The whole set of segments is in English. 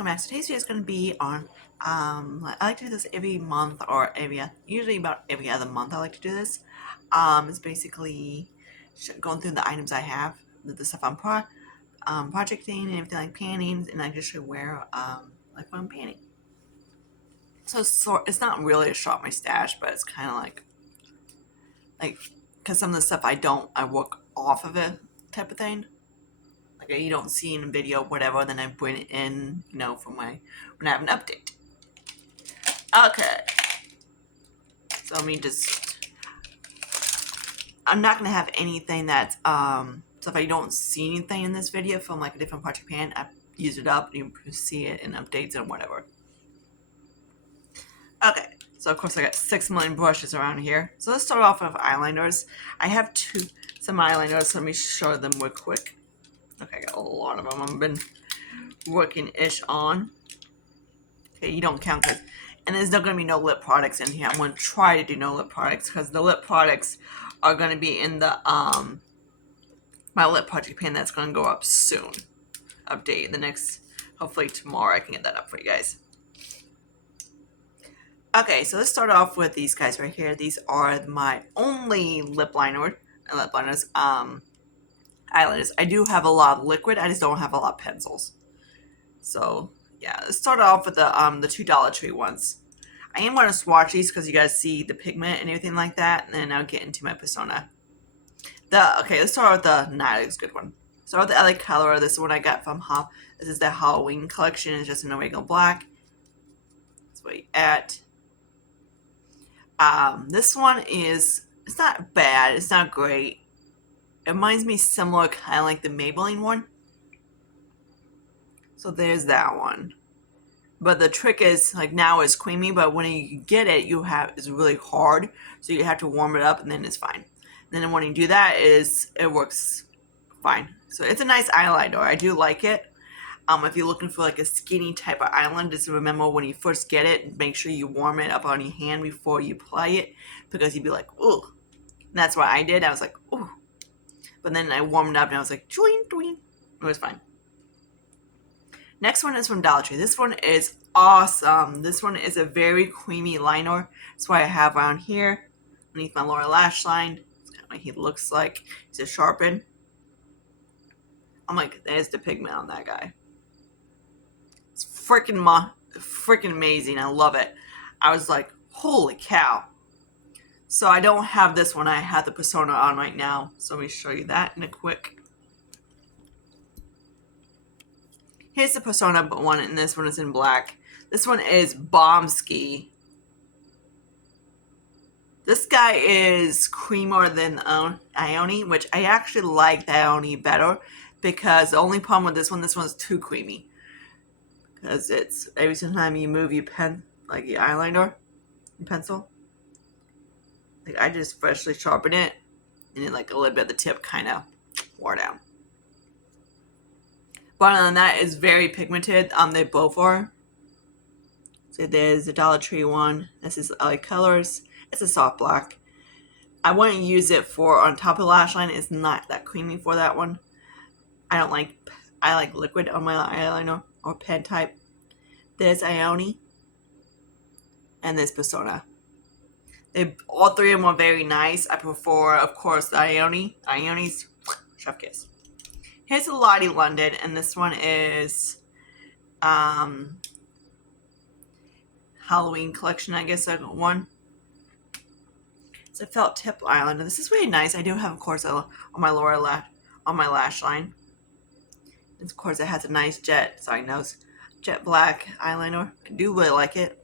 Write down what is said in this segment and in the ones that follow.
welcome back. So today's video is going to be on, I like to do this every month or usually about every other month I like to do this. It's basically going through the items I have, the stuff I'm projecting and everything like painting, and I just show where, like when I'm painting. So it's not really to show off my stash, but it's kind of like, because some of the stuff I work off of it type of thing. Like you don't see in a video, whatever, then I bring it in, for when I have an update. Okay. So let me I'm not gonna have anything that's, so if I don't see anything in this video from like a different project pan, I use it up and you can see it in updates and whatever. Okay. So of course I got 6 million brushes around here. So let's start off with eyeliners. I have some eyeliners, so let me show them real quick. Okay, I got a lot of them I've been working-ish on. Okay, you don't count because, and there's not going to be no lip products in here. I'm going to try to do no lip products because the lip products are going to be in the, my lip project pan that's going to go up soon. Update the next, hopefully tomorrow I can get that up for you guys. Okay, so let's start off with these guys right here. These are my only lip liners, eyeliners. I do have a lot of liquid, I just don't have a lot of pencils. So yeah, let's start off with the two Dollar Tree ones. I am going to swatch these because you guys see the pigment and everything like that, and then I'll get into my persona. Okay, let's start with the not as good one. Start with the LA Color. This is one I got from this is the Halloween collection. It's just an regular black. That's what you at. This one it's not bad. It's not great. It reminds me similar, kind of like the Maybelline one. So there's that one. But the trick is, like, now it's creamy, but when you get it, it's really hard. So you have to warm it up and then it's fine. And then when you do that, it works fine. So it's a nice eyeliner. I do like it. If you're looking for like a skinny type of eyeliner, just remember when you first get it, make sure you warm it up on your hand before you apply it, because you'd be like, ooh. And that's what I did. I was like, ooh. But then I warmed it up and I was like, tween, tween. It was fine. Next one is from Dollar Tree. This one is awesome. This one is a very creamy liner. That's why I have around here, underneath my lower lash line. That's kind of what he looks like. He's a sharpen. I'm like, there's the pigment on that guy. It's freaking amazing. I love it. I was like, holy cow. So I don't have this one. I have the Persona on right now. So let me show you that in a quick. Here's the Persona one, and this one is in black. This one is Bombski. This guy is creamier than Ioni, which I actually like the Ioni better, because the only problem with this one's too creamy. Because it's every time you move your pen, like your eyeliner, your pencil, like I just freshly sharpen it, and then like a little bit of the tip kind of wore down. But other than that, it's very pigmented. They both are. So there's the Dollar Tree one. This is LA Colors. It's a soft black. I wouldn't use it for on top of the lash line. It's not that creamy for that one. I like liquid on my eyeliner or pen type. There's Ioni. And there's Persona. All three of them are very nice. I prefer, of course, the Ioni. Ioni's chef kiss. Here's the Lottie London, and this one is Halloween collection, I guess, one. It's a felt tip eyeliner. This is really nice. I do have, of course, on my lower lash line. And of course, it has a nice jet black eyeliner. I do really like it.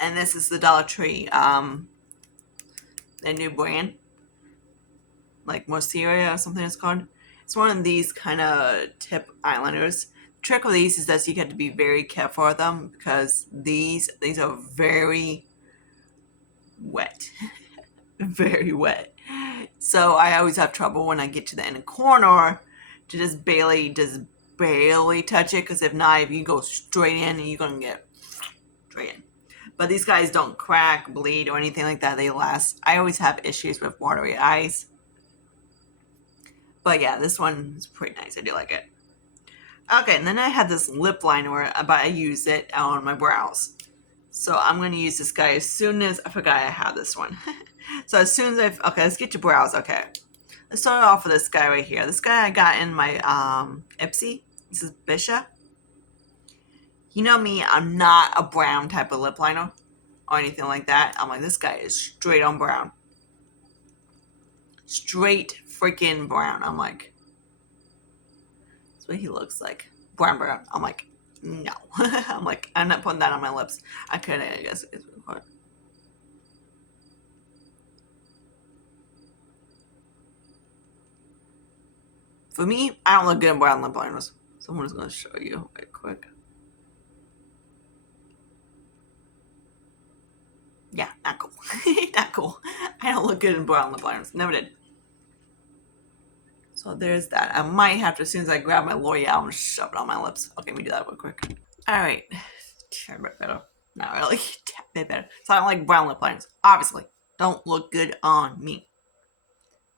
And this is the Dollar Tree, their new brand, like Moseria or something it's called. It's one of these kind of tip eyeliners. The trick with these is that you have to be very careful with them, because these are very wet. Very wet. So I always have trouble when I get to the end of the corner to just barely touch it, because if not, if you go straight in, you're going to get straight in. But these guys don't crack, bleed, or anything like that. They last. I always have issues with watery eyes. But yeah, this one is pretty nice. I do like it. Okay, and then I had this lip liner, but I used it on my brows. So I'm going to use this guy as soon as, I forgot I had this one. So as soon as okay, let's get to brows, okay. Let's start off with this guy right here. This guy I got in my Ipsy. This is Bisha. You know me, I'm not a brown type of lip liner or anything like that. I'm like, this guy is straight on brown. Straight freaking brown. I'm like, that's what he looks like. Brown. I'm like, no. I'm like, I'm not putting that on my lips. I could, I guess. For me, I don't look good in brown lip liners. So I'm just going to show you right quick. Yeah, not cool. Not cool. I don't look good in brown lip liners. Never did. So there's that. I might have to, as soon as I grab my L'Oreal and shove it on my lips. Okay, let me do that real quick. Alright. A bit better. Not really. A bit better. So I don't like brown lip liners. Obviously. Don't look good on me.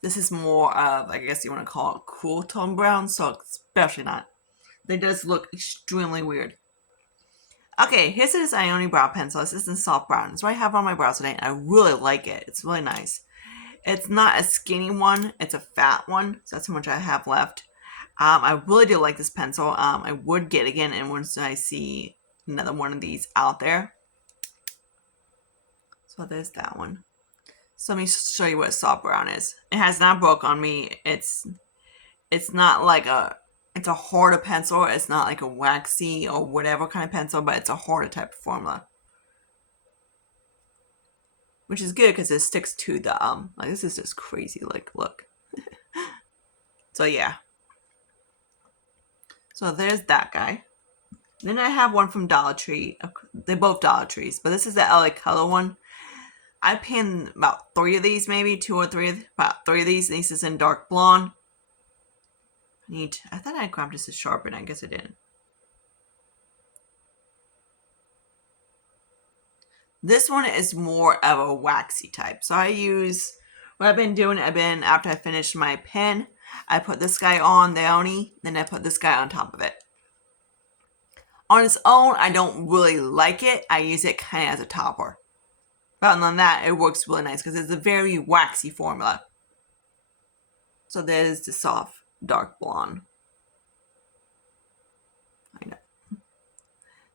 This is more of, I guess you want to call it cool tone brown, so especially not. They just look extremely weird. Okay, here's this Ioni brow pencil. This is in soft brown. It's what I have on my brows today, and I really like it. It's really nice. It's not a skinny one. It's a fat one, so that's how much I have left. I really do like this pencil. I would get again, and once I see another one of these out there. So there's that one. So let me show you what soft brown is. It has not broke on me. It's not like it's a harder pencil. It's not like a waxy or whatever kind of pencil, but it's a harder type of formula. Which is good because it sticks to the, like this is just crazy, like, look. So yeah. So there's that guy. Then I have one from Dollar Tree. They're both Dollar Trees, but this is the LA Color one. I pinned about 3 of these, maybe 2 or 3, about 3 of these. This is in dark blonde. I thought I grabbed just a sharpen. I guess I didn't. This one is more of a waxy type. So I use, what I've been doing, after I finished my pen, I put this guy on the Oni, then I put this guy on top of it. On its own, I don't really like it. I use it kind of as a topper. But other than that, it works really nice because it's a very waxy formula. So there's the soft dark blonde. I know.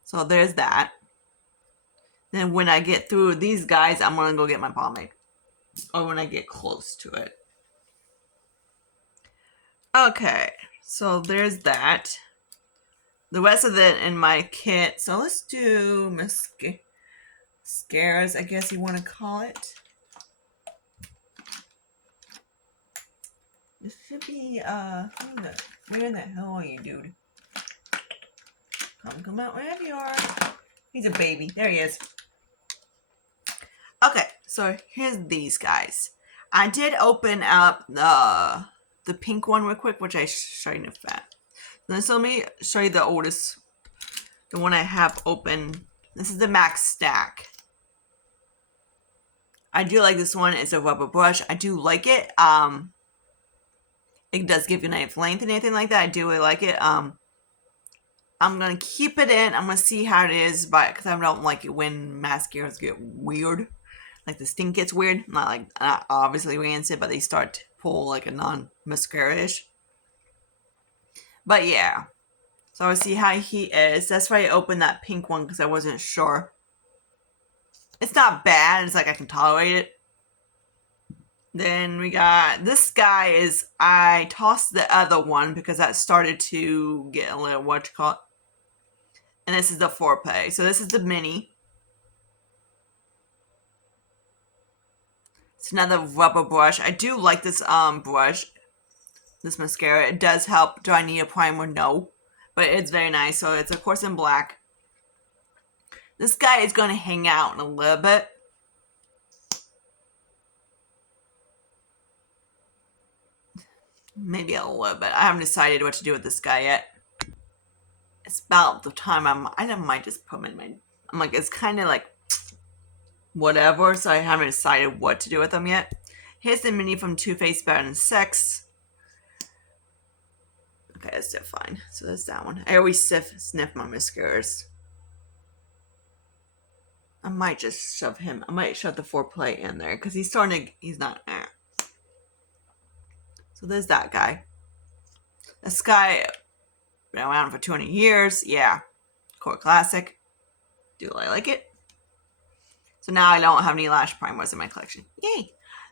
So there's that. Then when I get through these guys, I'm going to go get my pomade. Or when I get close to it. Okay, so there's that. The rest of it in my kit. So let's do mascaras, I guess you want to call it. This should be, where in the hell are you, dude? Come out wherever you are. He's a baby. There he is. Okay, so here's these guys. I did open up the pink one real quick, which I showed you in fact. Then so let me show you the oldest, the one I have open. This is the MAC Stack. I do like this one. It's a rubber brush. I do like it. It does give you a nice length and anything like that. I do really like it. I'm gonna keep it in. I'm gonna see how it is, but because I don't like it when mascaras get weird. Like the stink gets weird. Not obviously rancid, but they start to pull like a non-mascara-ish. But yeah. So I'll see how he is. That's why I opened that pink one because I wasn't sure. It's not bad. It's like I can tolerate it. Then we got this guy is, I tossed the other one because that started to get a little, what you call it. And this is the Foreplay. So this is the mini. It's another rubber brush. I do like this brush, this mascara. It does help. Do I need a primer? No. But it's very nice. So it's of course in black. This guy is going to hang out in a little bit. Maybe a little bit. I haven't decided what to do with this guy yet. It's about the time I might just put him in my, I'm like, it's kind of like whatever, so I haven't decided what to do with them yet. Here's the mini from Too Faced Better Than Sex. Okay, that's still fine. So that's that one. I always sniff my mascaras. I might just shove him. I might shove the foreplay in there because he's starting to. He's not. So there's that guy. This guy been around for 200 years. Yeah, Core Classic. Do I like it? So now I don't have any lash primers in my collection. Yay!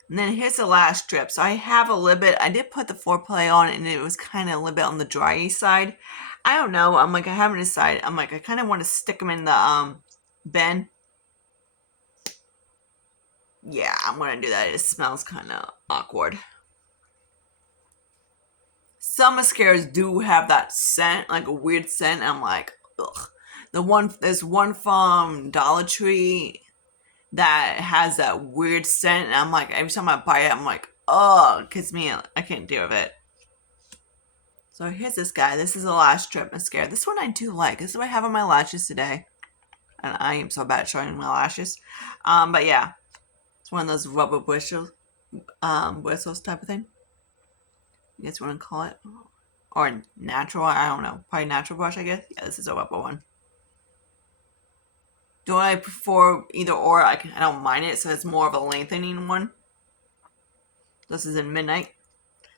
And then here's the last strip. So I have a little bit. I did put the foreplay on, and it was kind of a little bit on the dry side. I don't know. I'm like, I haven't decided. I'm like, I kind of want to stick them in the bin. Yeah, I'm gonna do that. It smells kind of awkward. Some mascaras do have that scent, like a weird scent. I'm like, ugh. There's one from Dollar Tree that has that weird scent, and I'm like, every time I buy it, I'm like, oh, it gets me. I can't deal with it. So here's this guy. This is a lash strip mascara. This one I do like. This is what I have on my lashes today, and I am so bad at showing my lashes. But yeah, it's one of those rubber bristles type of thing. I guess you want to call it, or natural. I don't know. Probably natural brush. I guess. Yeah, this is a rubber one. Do I prefer either or? I don't mind it, so it's more of a lengthening one. This is in Midnight.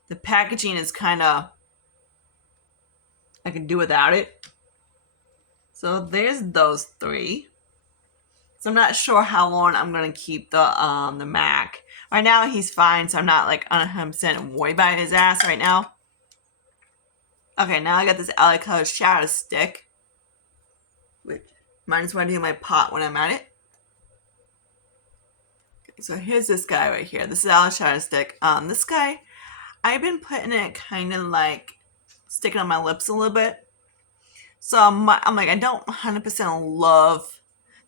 The packaging is kind of, I can do without it. So there's those three. So I'm not sure how long I'm gonna keep the MAC. Right now he's fine, so I'm not like 100% worried about his ass right now. Okay, now I got this LA Color Shadow Stick, which might as well do my pot when I'm at it. Okay, so here's this guy right here. This is LA Shadow Stick. This guy, I've been putting it kind of like sticking on my lips a little bit. So I'm like, I don't 100% love.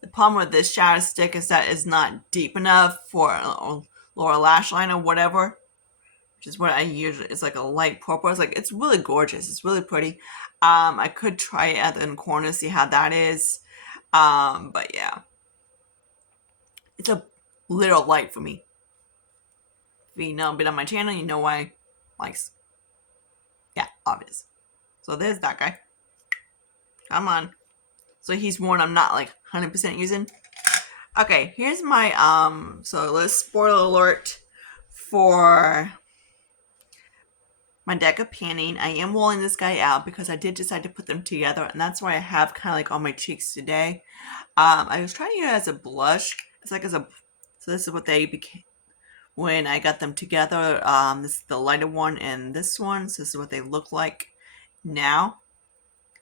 The problem with this shadow stick is that it's not deep enough for a lower lash line or whatever, which is what I usually. It's like a light purple. It's like, it's really gorgeous. It's really pretty. I could try it at the corner, see how that is. But yeah, it's a little light for me. If you know a bit on my channel, you know why. Likes. Yeah, obvious. So there's that guy. Come on. So he's one I'm not like 100% using. Okay, here's my so let's spoiler alert for my deck of panning. I am rolling this guy out because I did decide to put them together, and that's why I have kind of like on my cheeks today. I was trying to use it as a blush. It's like so this is what they became when I got them together. This is the lighter one and this one. So this is what they look like now.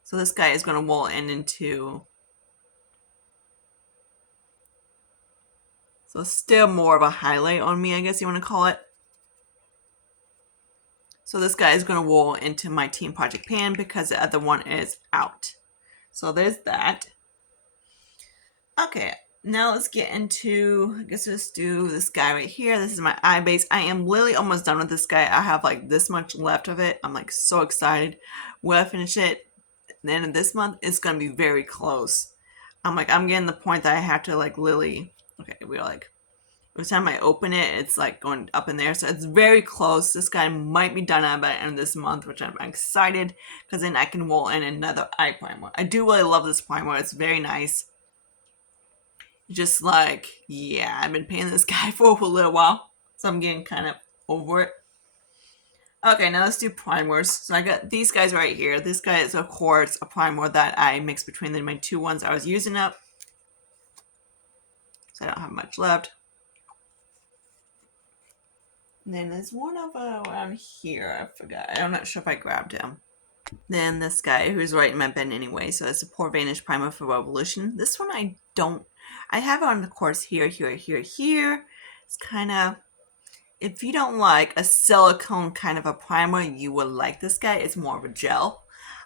So this guy is going to roll into. So still more of a highlight on me, I guess you want to call it. So this guy is going to roll into my Team Project pan because the other one is out. So there's that. Okay, now let's get into, I guess let's do this guy right here. This is my eye base. I am literally almost done with this guy. I have like this much left of it. I'm like so excited. When I finish it, at the end of this month, it's going to be very close. I'm getting the point that I have to like literally, okay, we're like, every time I open it, it's like going up in there. So it's very close. This guy might be done by the end of this month, which I'm excited because then I can roll in another eye primer. I do really love this primer. It's very nice. Just like, yeah, I've been paying this guy for a little while. So I'm getting kind of over it. Okay, now let's do primers. So I got these guys right here. This guy is, of course, a primer that I mixed between my two ones I was using up. So I don't have much left. And then there's one over around here. I forgot. I'm not sure if I grabbed him. Then this guy who's right in my bin anyway. So it's a Pore Vanish Primer for Revolution. This one I don't. I have it on the course here. It's kind of. If you don't like a silicone kind of a primer, you will like this guy. It's more of a gel.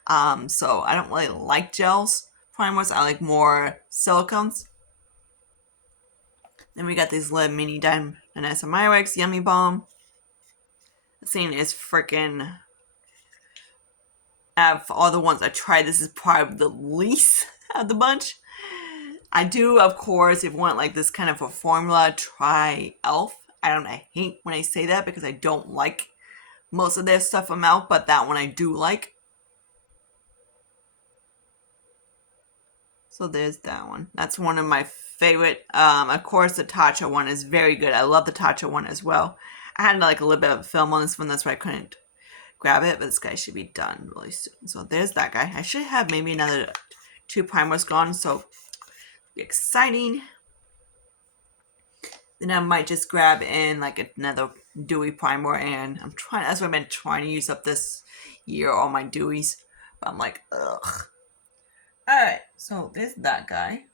So I don't really like gels primers. I like more silicones. Then we got these little mini Danessa Myricks Yummy Balm. This thing is freaking. Out of all the ones I tried, this is probably the least of the bunch. I do, of course, if you want like this kind of a formula, try e.l.f. I hate when I say that because I don't like most of their stuff from e.l.f., but that one I do like. So there's that one. That's one of my favorite. Of course, the Tatcha one is very good. I love the Tatcha one as well. I had like a little bit of film on this one, that's why I couldn't grab it, but this guy should be done really soon. So there's that guy. I should have maybe another 2 primers gone, so exciting. Then I might just grab in like another dewy primer, and that's what I've been trying to use up this year, all my dewies. But I'm like, ugh. Alright, so there's that guy.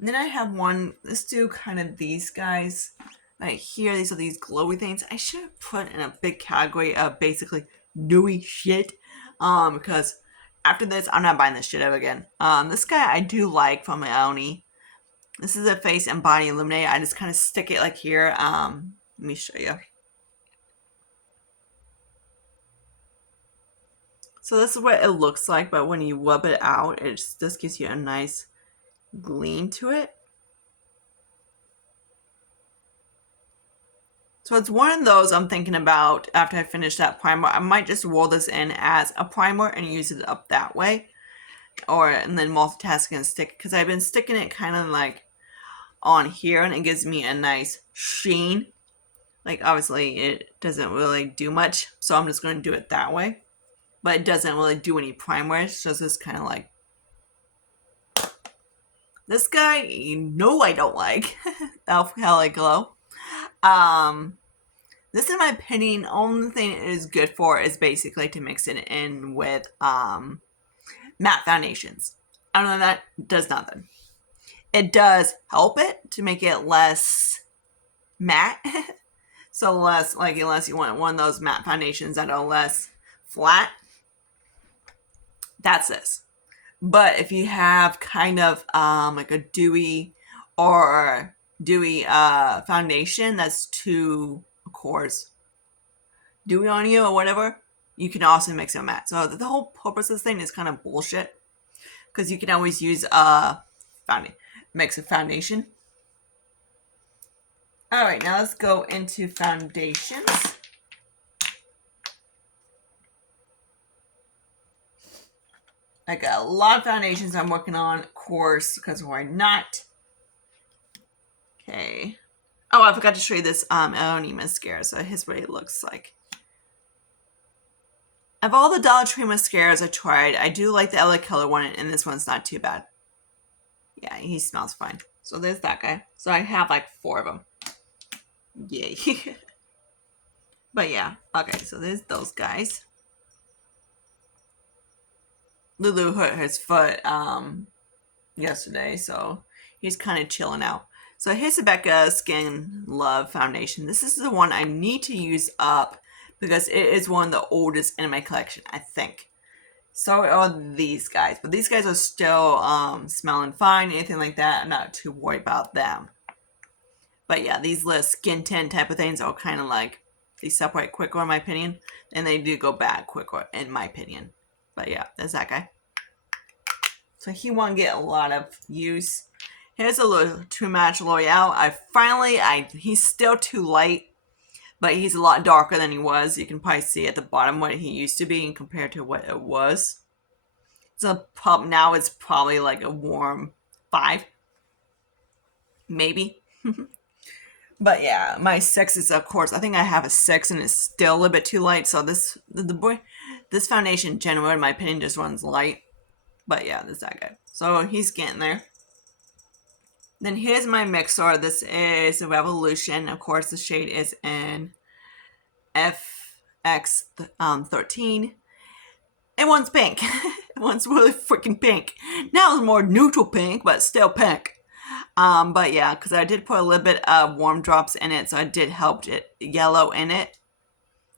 And then I have one, let's do kind of these guys right here. These are these glowy things. I should have put in a big category of basically dewy shit. Because after this, I'm not buying this shit ever again. This guy I do like from Aoni. This is a face and body illuminator. I just kind of stick it like here. Let me show you. So this is what it looks like, but when you rub it out, it just gives you a nice gleam to it. So it's one of those I'm thinking about after I finish that primer. I might just roll this in as a primer and use it up that way. And then multitask and stick, because I've been sticking it kind of like on here, and it gives me a nice sheen. Like obviously it doesn't really do much, so I'm just going to do it that way. But it doesn't really do any primer. It's just this kind of like, this guy, I don't like. Elf Hella Glow. This, in my opinion, only thing it is good for is basically to mix it in with matte foundations. Other than that, it does nothing. It does help it to make it less matte. So unless you want one of those matte foundations that are less flat, that's this. But if you have kind of like a dewy foundation that's too, of course, dewy on you or whatever, you can also mix it matte. So the whole purpose of this thing is kind of bullshit, because you can always use mix a foundation. Alright, now let's go into foundations. I got a lot of foundations I'm working on, of course, because why not? Okay. Oh, I forgot to show you this Aoni mascara, so here's what it looks like. Of all the Dollar Tree mascaras I tried, I do like the LA Color one, and this one's not too bad. Yeah, he smells fine. So there's that guy. So I have like 4 of them. Yay. But yeah, okay, so there's those guys. Lulu hurt his foot yesterday, so he's kind of chilling out. So here's the Becca Skin Love Foundation. This is the one I need to use up because it is one of the oldest in my collection, I think. So are these guys, but these guys are still smelling fine, anything like that. I'm not too worried about them. But yeah, these little skin tint type of things are kind of like, they separate quicker in my opinion, and they do go bad quicker in my opinion. But yeah, there's that guy. So he won't get a lot of use. Here's a little Too Match L'Oreal. He's still too light, but he's a lot darker than he was. You can probably see at the bottom what he used to be compared to what it was. So now it's probably like a warm 5. Maybe. But yeah, my 6 is, of course, I think I have a 6 and it's still a little bit too light. So this foundation generally, in my opinion, just runs light. But yeah, there's that guy. So he's getting there. Then here's my mixer. This is a Revolution. Of course, the shade is in FX13. And one's pink. One's really freaking pink. Now it's more neutral pink, but still pink. But yeah, because I did put a little bit of warm drops in it, so I did help it yellow in it.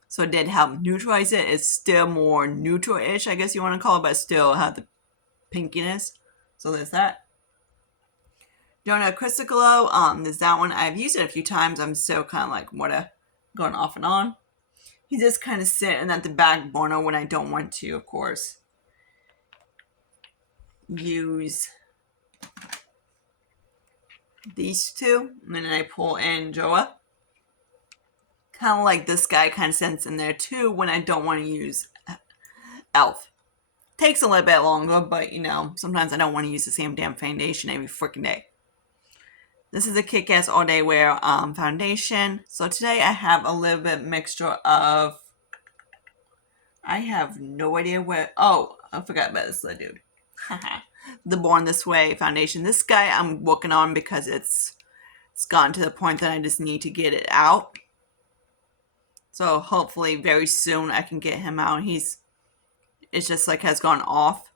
So it did help neutralize it. It's still more neutral-ish, I guess you want to call it, but still have the pinkiness. So there's that. Jonah Crystal Glow, there's that one. I've used it a few times. I'm still kind of like, going off and on. He's just kind of sitting at the back burner when I don't want to, of course, use these two. And then I pull in Joa. Kind of like this guy kind of sits in there too when I don't want to use Elf. Takes a little bit longer, but you know, sometimes I don't want to use the same damn foundation every freaking day. This is a Kick-Ass All Day Wear foundation. So today I have a little bit mixture of, I have no idea where, oh, I forgot about this little dude. The Born This Way foundation. This guy I'm working on because it's gotten to the point that I just need to get it out. So hopefully very soon I can get him out. It's just like has gone off.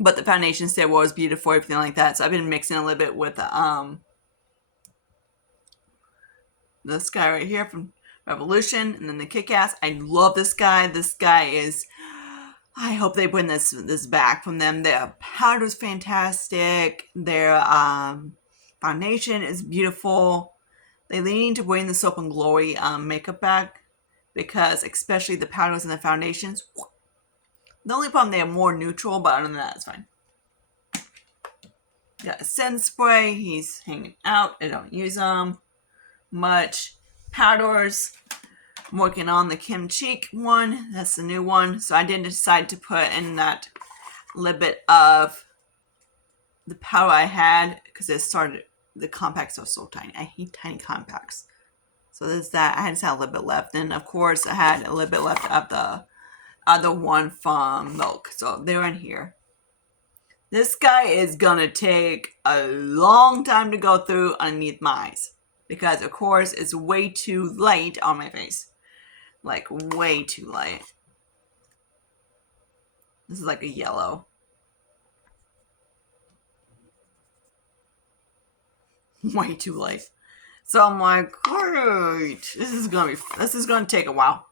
But the foundation still was beautiful, everything like that. So I've been mixing a little bit with this guy right here from Revolution, and then the Kick-Ass. I love this guy. This guy is, I hope they bring this back from them. Their powder's fantastic. Their foundation is beautiful. They need to bring the Soap and Glory makeup back, because especially the powders and the foundations. The only problem, they are more neutral, but other than that, it's fine. Got a Scent Spray. He's hanging out. I don't use them much. Powders. I'm working on the Kim Cheek one. That's the new one. So I did decide to put in that little bit of the powder I had, because it started, the compacts are so tiny. I hate tiny compacts. So there's that. I just had a little bit left. And of course I had a little bit left of the other one from Milk. So they're in here. This guy is gonna take a long time to go through underneath my eyes, because of course it's way too light on my face. Like way too light. This is like a yellow. Way too light. So I'm like, great. This is gonna take a while.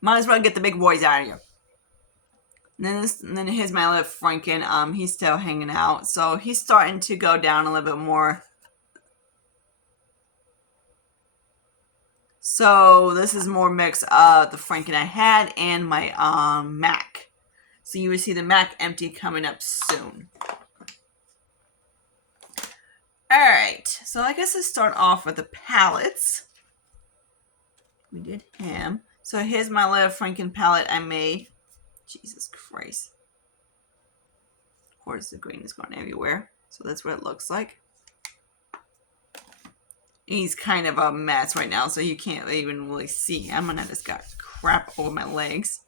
Might as well get the big boys out of here. And then here's my little Franken. He's still hanging out. So he's starting to go down a little bit more. So this is more mix of the Franken I had and my MAC. So you will see the MAC empty coming up soon. Alright, so I guess let's start off with the palettes. We did him. So here's my little Franken palette I made. Jesus Christ. Of course the green is going everywhere. So that's what it looks like. He's kind of a mess right now, so you can't even really see him. And I just got crap over my legs.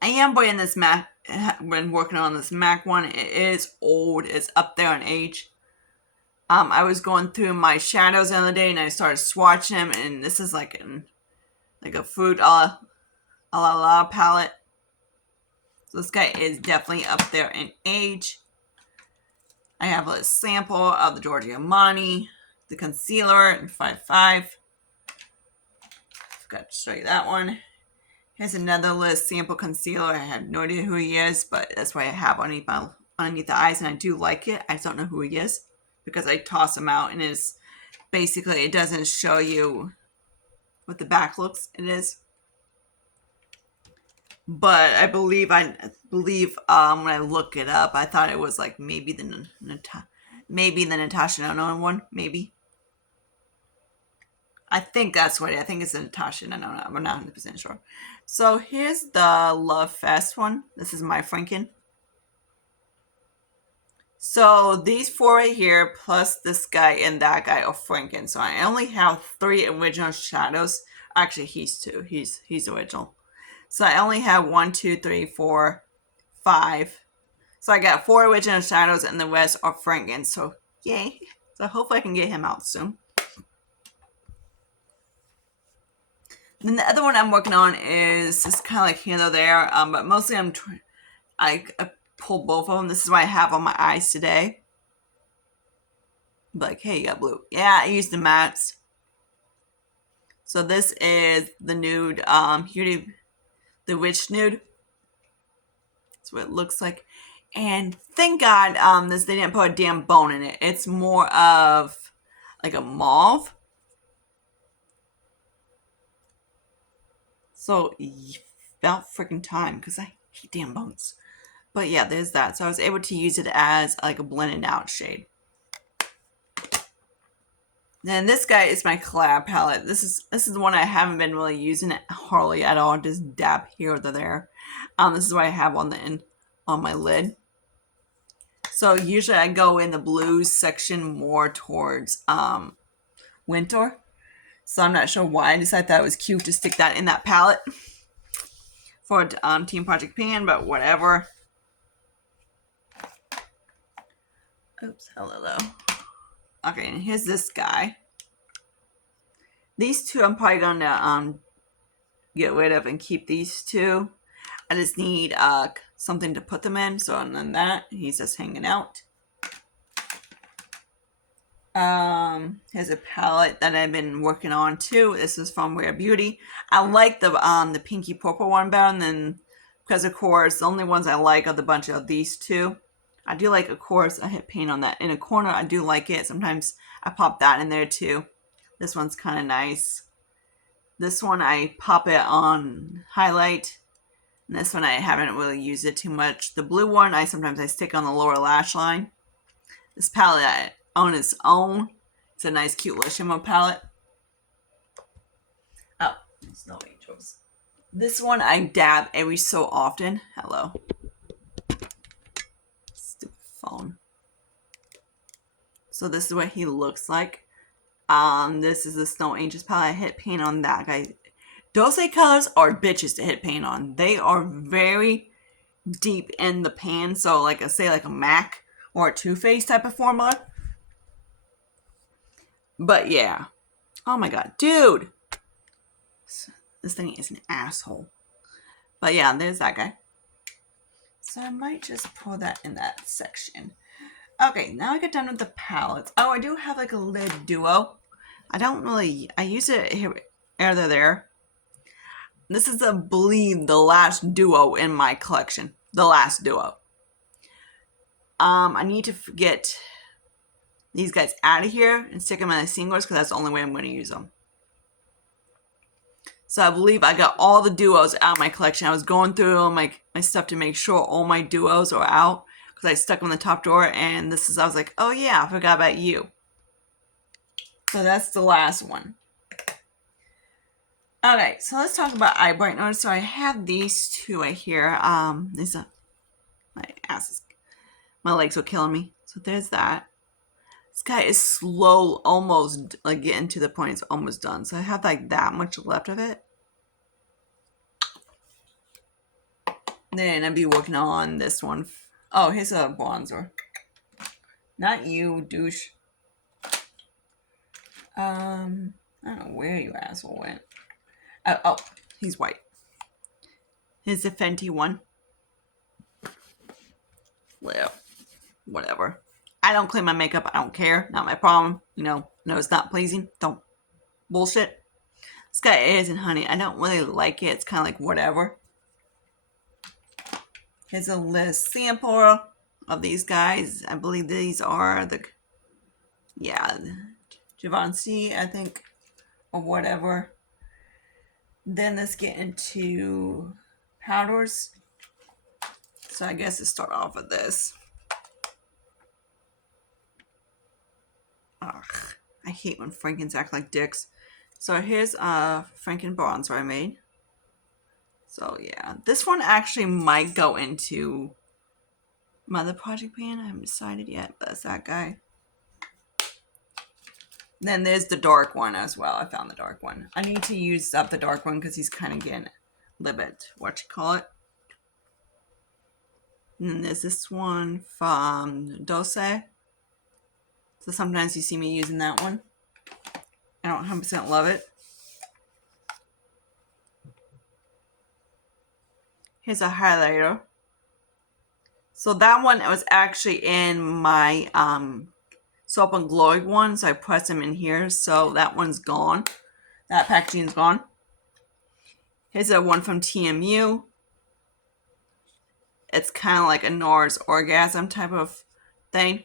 I am wearing this MAC, when working on this MAC one. It is old. It's up there in age. I was going through my shadows the other day, and I started swatching them, and this is like a Fruit a la palette. So this guy is definitely up there in age. I have a sample of the Giorgio Armani, the concealer in 5.5. Forgot to show you that one. Here's another little sample concealer. I have no idea who he is, but that's why I have underneath the eyes, and I do like it. I just don't know who he is, because I toss him out, and it's basically, it doesn't show you what the back looks it is. But I believe when I look it up, I thought it was like maybe the Natasha Denona one, maybe. I think that's what I think it's the Natasha Denona. I'm not 100% sure. So here's the Love Fest one. This is my Franken. So these four right here, plus this guy and that guy, are Franken. So I only have 3 original shadows. Actually, he's 2. He's original. So I only have 1, 2, 3, 4, 5. So I got 4 original shadows, and the rest are Franken. So yay! So hopefully I can get him out soon. Then the other one I'm working on is just kind of like here or there, but mostly I pull both of them. This is what I have on my eyes today. But like, hey, you got blue. Yeah, I used the mattes. So this is the nude, the Witch Nude. That's what it looks like. And thank God they didn't put a damn bone in it. It's more of like a mauve. So about freaking time, because I hate damn bones. But yeah, there's that. So I was able to use it as like a blended out shade. Then this guy is my collab palette. This is the one I haven't been really using it hardly at all. Just dab here or there. This is what I have on my lid. So usually I go in the blues section more towards winter. So I'm not sure why I decided that it was cute to stick that in that palette for Team Project Pan, but whatever. Oops, hello. Okay, and here's this guy. These two I'm probably gonna get rid of and keep these two. I just need something to put them in. So and then that he's just hanging out. Here's a palette that I've been working on too. This is from Rare Beauty. I like the pinky purple one better than, because of course the only ones I like are the bunch of these two. I do like, of course, I hit paint on that in a corner. I do like it. Sometimes I pop that in there too. This one's kind of nice. This one I pop it on highlight. And this one I haven't really used it too much. The blue one I sometimes stick on the lower lash line. This palette on its own, it's a nice cute little shimmer palette. Oh, Snow Angels. This one I dab every so often. Hello. Stupid phone. So this is what he looks like. This is the Snow Angels palette. I hit paint on that guy. Those colors are bitches to hit paint on. They are very deep in the pan. So like I say, like a MAC or a Too Faced type of formula. But yeah. Oh my god, dude. This thing is an asshole. But yeah, there's that guy. So I might just pull that in that section. Okay, now I get done with the palettes. Oh, I do have like a lid duo. I use it here or there. This is, I believe, the last duo in my collection. The last duo. I need to get these guys out of here and stick them in the singles because that's the only way I'm going to use them. So I believe I got all the duos out of my collection. I was going through all my stuff to make sure all my duos are out because I stuck them in the top drawer, and I was like, oh yeah, I forgot about you. So that's the last one. Okay, so let's talk about eye brighteners. So I have these two right here. My legs are killing me. So there's that. This guy is slow, almost like getting to the point it's almost done. So I have like that much left of it. Then I'll be working on this one. Oh, here's a bronzer. Not you, douche. I don't know where you asshole went. Oh, he's white. Here's the Fenty one. Well, whatever. I don't clean my makeup. I don't care. Not my problem. No, it's not pleasing. Don't bullshit. This guy is in honey. I don't really like it. It's kind of like whatever. Here's a list sample of these guys. I believe these are Givenchy, I think, or whatever. Then let's get into powders. So I guess let's start off with this. Ugh, I hate when Frankens act like dicks. So here's Franken bronzer I made. So yeah, this one actually might go into my other project pan. I haven't decided yet, but that's that guy. Then there's the dark one as well. I found the dark one. I need to use up the dark one because he's kind of getting a little bit, And then there's this one from Dose. So sometimes you see me using that one. I don't 100% love it. Here's a highlighter. So that one was actually in my Soap and Glory one. So I pressed them in here. So that one's gone. That packaging's gone. Here's a one from TMU. It's kind of like a NARS orgasm type of thing.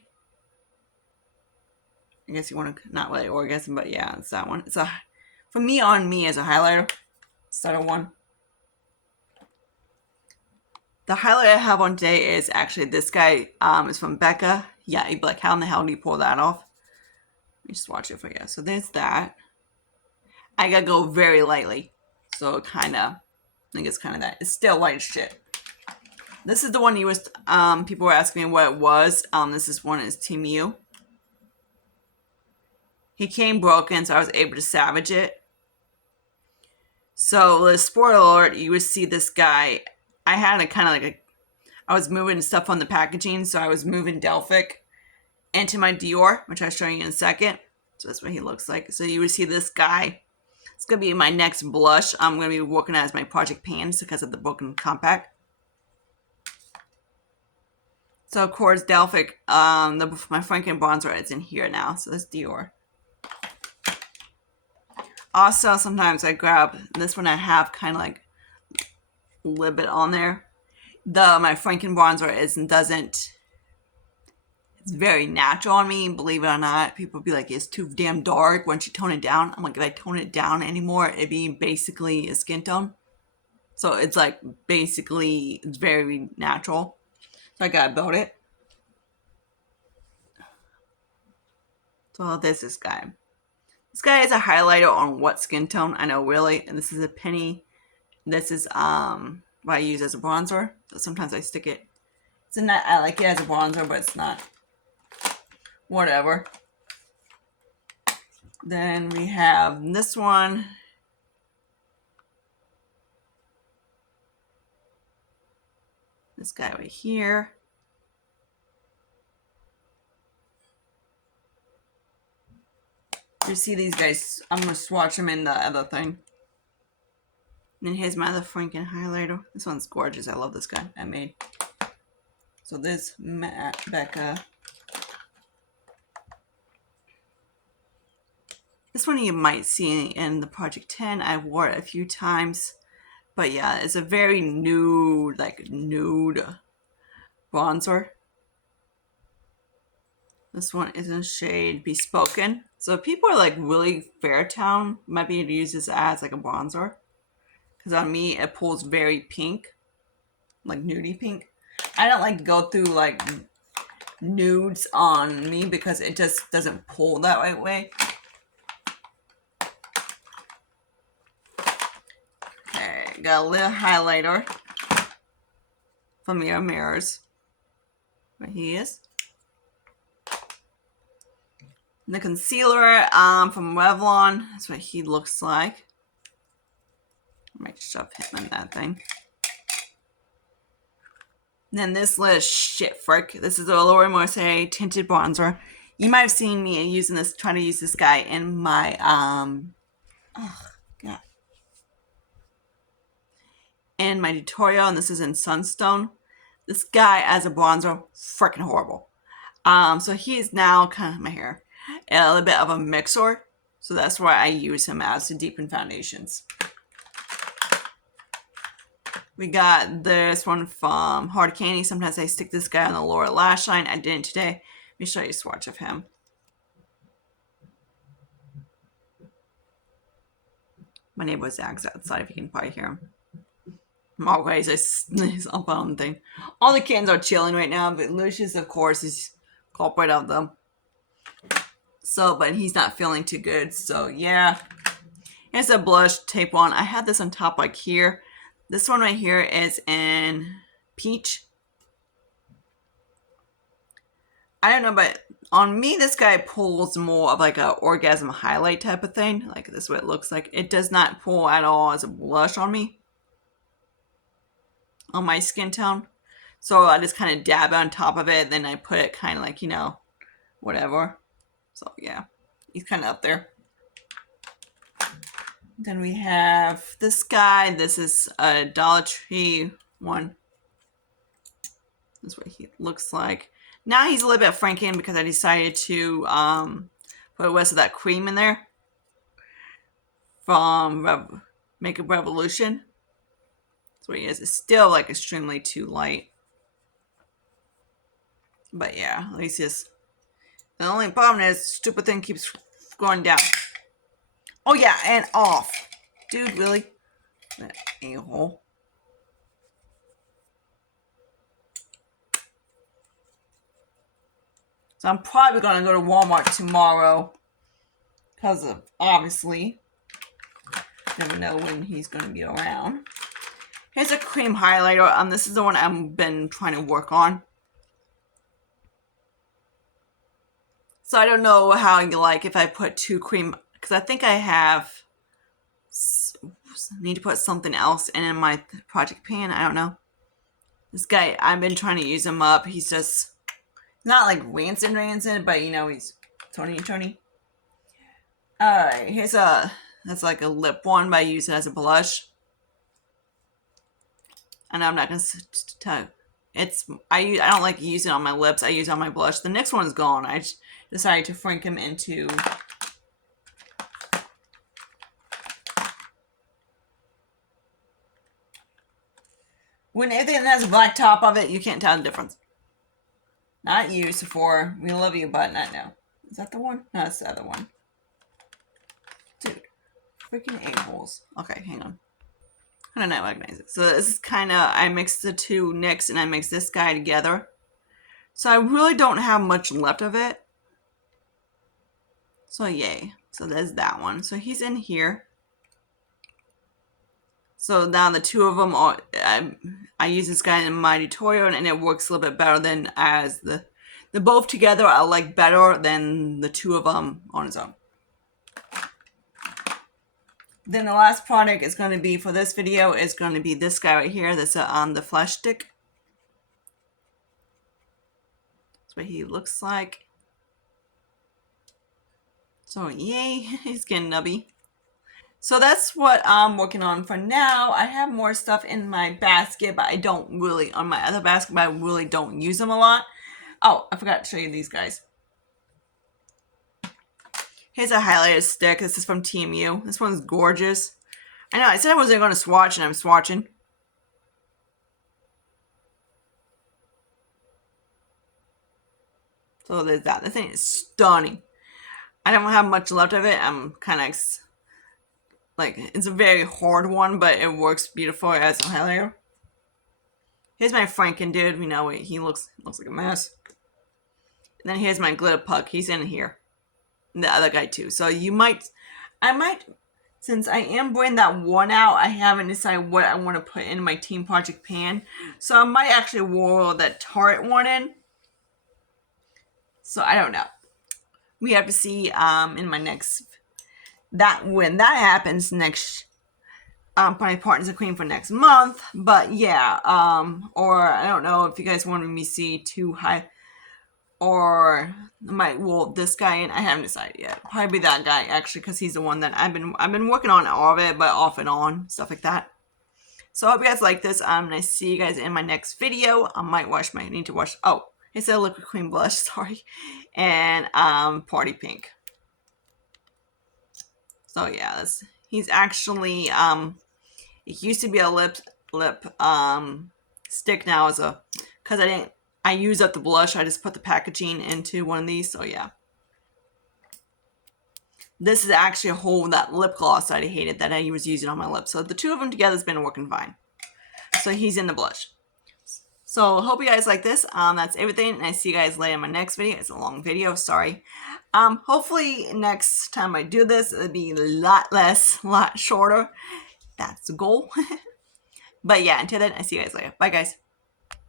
I guess you want to, not really orgasm, but yeah, it's that one. It's for me, on me as a highlighter. Subtle one. The highlight I have on today is actually this guy. Is from Becca. Yeah, you'd be like, how in the hell do you pull that off? Let me swatch it for you. So there's that. I gotta go very lightly. So I think it's kind of that. It's still light as shit. This is the one you was, people were asking me what it was. This is one is Team U. He came broken, so I was able to salvage it. So, the spoiler alert, you would see this guy. I had a kind of like I was moving stuff on the packaging, so I was moving Delphic into my Dior, which I'll show you in a second. So that's what he looks like. So you would see this guy. It's going to be my next blush. I'm going to be working as my Project Pans because of the broken compact. So, of course, Delphic, my Franken bronzer is in here now. So that's Dior. Also, sometimes I grab this one. I have kind of like a little bit on there. My Franken bronzer it's very natural on me, believe it or not. People be like, it's too damn dark once you tone it down. I'm like, if I tone it down anymore, it'd be basically a skin tone. So it's like basically, it's very natural. So I got about it. So there's this guy. This guy is a highlighter on what skin tone? I know, really. And this is a penny. This is what I use as a bronzer. So sometimes I stick it. I like it as a bronzer, but it's not. Whatever. Then we have this one. This guy right here. You see these guys, I'm going to swatch them in the other thing. And then here's my other Franken highlighter. This one's gorgeous. I love this guy I made. So this Matte Becca. This one you might see in the Project 10. I wore it a few times. But yeah, it's a very nude bronzer. This one is in shade Bespoken. So if people are like really Fairtown, might be able to use this as like a bronzer. Because on me, it pulls very pink. Like nudie pink. I don't like to go through like nudes on me because it just doesn't pull that right way. Okay, got a little highlighter from Mirror Mirrors. Where he is. The concealer from Revlon. That's what he looks like. I might shove him in that thing. And then this little shit frick. This is a Laura Mercier tinted bronzer. You might have seen me using this, trying to use this guy in my in my tutorial, and this is in Sunstone. This guy as a bronzer, freaking horrible. So he is now kind of my hair. A little bit of a mixer. So that's why I use him as to deepen foundations. We got this one from Hard Candy. Sometimes I stick this guy on the lower lash line. I didn't today. Let me show you a swatch of him. My neighbor Zach's outside if you can probably hear him. Always, he's up on the thing. All the kittens are chilling right now, but Lucius, of course, is culprit of them. So, but he's not feeling too good. So, yeah. Here's a blush tape on. I had this on top like here. This one right here is in Peach. I don't know, but on me, this guy pulls more of like a orgasm highlight type of thing. Like this is what it looks like. It does not pull at all as a blush on me. On my skin tone. So I just kind of dab on top of it. Then I put it kind of like, whatever. So yeah, he's kind of up there. Then we have this guy. This is a Dollar Tree one. That's what he looks like. Now he's a little bit Franken because I decided to put the rest of that cream in there from Makeup Revolution. That's what he is. It's still like extremely too light. But yeah, at least it's... The only problem is stupid thing keeps going down. Oh yeah, and off. Dude, really? That a-hole. So I'm probably going to go to Walmart tomorrow because of, obviously, never know when he's going to be around. Here's a cream highlighter. This is the one I've been trying to work on. So I don't know how you like if I put 2 cream, because I think I need to put something else in my project pan. I don't know. This guy, I've been trying to use him up. He's just not like rancid, but you know, he's Tony. Alright, here's that's like a lip one, but I use it as a blush. And I'm not gonna tell. I don't like using it on my lips. I use it on my blush. The next one's gone. I just decided to frank him into when everything has a black top of it, you can't tell the difference. Not you, Sephora. We love you, but not now. Is that the one? No, that's the other one. Dude, freaking a-holes. Okay, hang on. I don't recognize it. So this is kind of, I mixed the 2 NYX and I mixed this guy together. So I really don't have much left of it. So yay. So there's that one. So he's in here. So now the 2 of them are, I use this guy in my tutorial and it works a little bit better than as the both together I like better than the 2 of them on its own. Then the last product is going to be for this video is going to be this guy right here. That's on the flash stick. That's what he looks like. So yay, he's getting nubby. So that's what I'm working on for now. I have more stuff in my basket, but I don't really, on my other basket, but I really don't use them a lot. Oh, I forgot to show you these guys. Here's a highlighter stick. This is from TMU. This one's gorgeous. I know, I said I wasn't going to swatch, and I'm swatching. So there's that. The thing is stunning. I don't have much left of it. I'm kind of like, it's a very hard one, but it works beautiful as a highlighter. Here's my Franken dude. We know he looks like a mess. And then here's my glitter puck. He's in here. And the other guy too. So I might, since I am bringing that one out, I haven't decided what I want to put in my Team Project pan. So I might actually roll that Tarte one in. So I don't know. We have to see in my next, when that happens next, my Partners of Queen for next month. But yeah, or I don't know if you guys wanted me to see 2 high, or I might roll this guy in. I haven't decided yet. Probably that guy actually, because he's the one that I've been working on all of it, but off and on, stuff like that. So I hope you guys like this. I'm gonna see you guys in my next video. I might need to wash. Oh, it's a liquid cream blush. Sorry, and party pink. So yeah, he's actually it used to be a lip stick. Now is because I used up the blush. I just put the packaging into one of these. So yeah, this is actually that lip gloss that I hated that I was using on my lips. So the 2 of them together has been working fine. So he's in the blush. So hope you guys like this. That's everything, and I see you guys later in my next video. It's a long video, sorry. Hopefully next time I do this, it'll be a lot shorter. That's the goal. But yeah, until then, I see you guys later. Bye, guys.